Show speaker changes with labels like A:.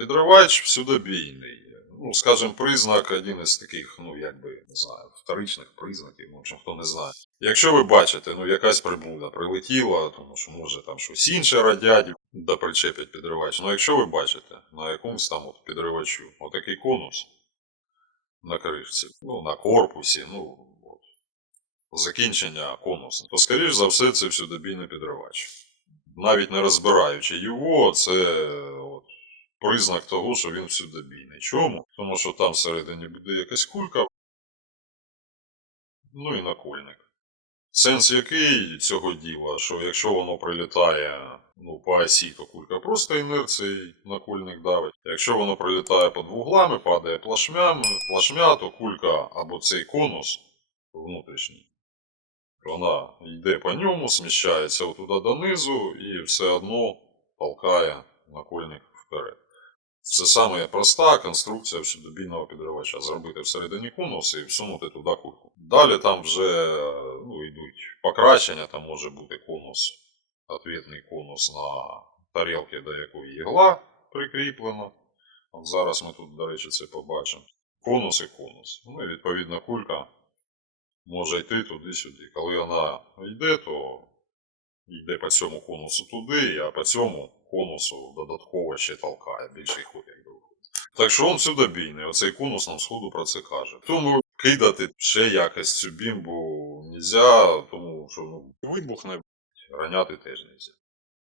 A: Підривач всюдобійний. Ну, скажімо, признак один із таких, ну, якби, не знаю, вторичних признаків, ну, в хто не знає. Якщо ви бачите, ну, якась приблуда прилетіла, тому що може там щось інше радять, да причепять підривач. Ну, якщо ви бачите на якомусь там от підривачу, отакий конус на кришці, ну, на корпусі, ну, от, закінчення конусу, то, скоріш за все, це всюдобійний підривач. Навіть не розбираючи його, це признак того, що він всюдобійний. Чому? Тому що там всередині буде якась кулька, ну і накольник. Сенс який цього діла, що якщо воно прилітає ну, по осі, то кулька просто інерцією накольник давить. Якщо воно прилітає під вуглами, падає плашмя, плашмя, то кулька або цей конус внутрішній, вона йде по ньому, сміщається отуда донизу і все одно толкає накольник вперед. Це саме проста конструкція всюдобійного підривача. Зробити всередині конус і всунути туди кульку. Далі там вже ну, йдуть покращення, там може бути конус, ответний конус на тарілки, до якої ігла прикріплена. От зараз ми тут, до речі, це побачимо. Конус і конус. Ну і відповідно кулька може йти туди-сюди. Коли вона йде, то йде по цьому конусу туди, а по цьому конусу додатково ще толкає більший ход, як виходить. Так що він сюдобійний, оцей конус нам сходу про це каже. Тому кидати ще якось цю бімбу нельзя, тому що ну, вибухне, раняти теж нельзя.